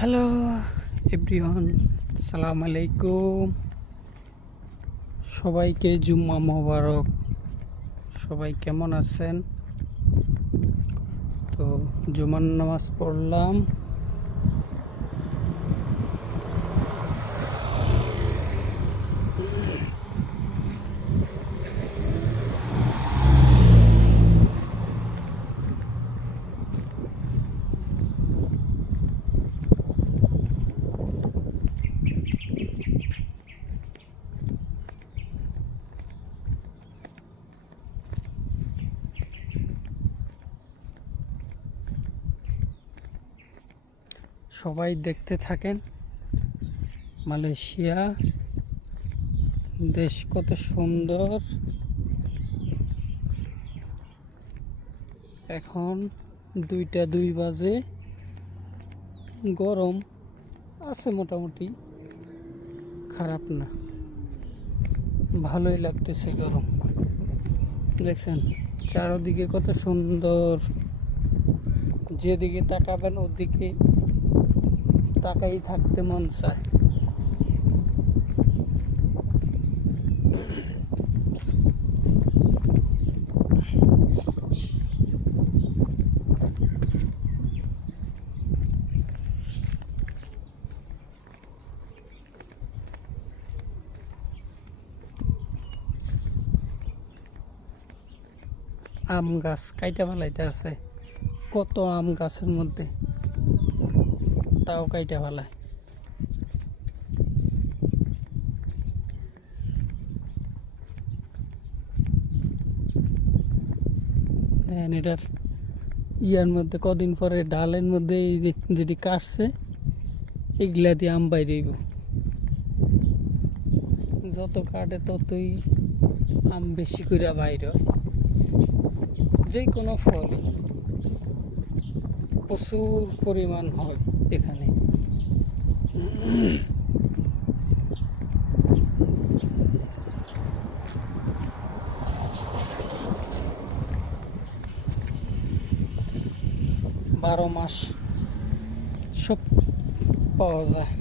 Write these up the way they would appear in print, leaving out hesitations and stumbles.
Hello everyone, সালাম আলাইকুম। সবাইকে জুম্মা মোবারক। সবাই কেমন আছেন? তো জুমার নামাজ পড়লাম। সবাই দেখতে থাকেন। মালয়েশিয়া দেশ কত সুন্দর। এখন 2টা 2 বাজে। গরম আছে, মোটামুটি খারাপ না, ভালোই লাগতেছে গরম। দেখছেন চারদিকে কত সুন্দর, যেদিকে তাকাবেন ওদিকে তাকাই থাকতে মন চায়। আম গাছ কাইটা ফেলাইতে আছে, কত আম গাছের মধ্যে, তাও কাইটা ফেলায়। দেখেন এটার ইয়ার মধ্যে কদিন পরে ডালের মধ্যে এই যেটি কাটছে এগুলা দিয়ে আম বাইরেইব। যত কাটে ততই আম বেশি করে বাইর হয়। যে কোনো ফলই প্রচুর পরিমাণ হয় এখানে। বারো মাস সব পাওয়া যায়।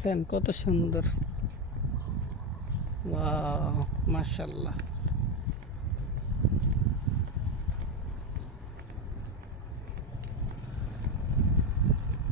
দেখছেন কত সুন্দর, ওয়াও মাশাআল্লাহ।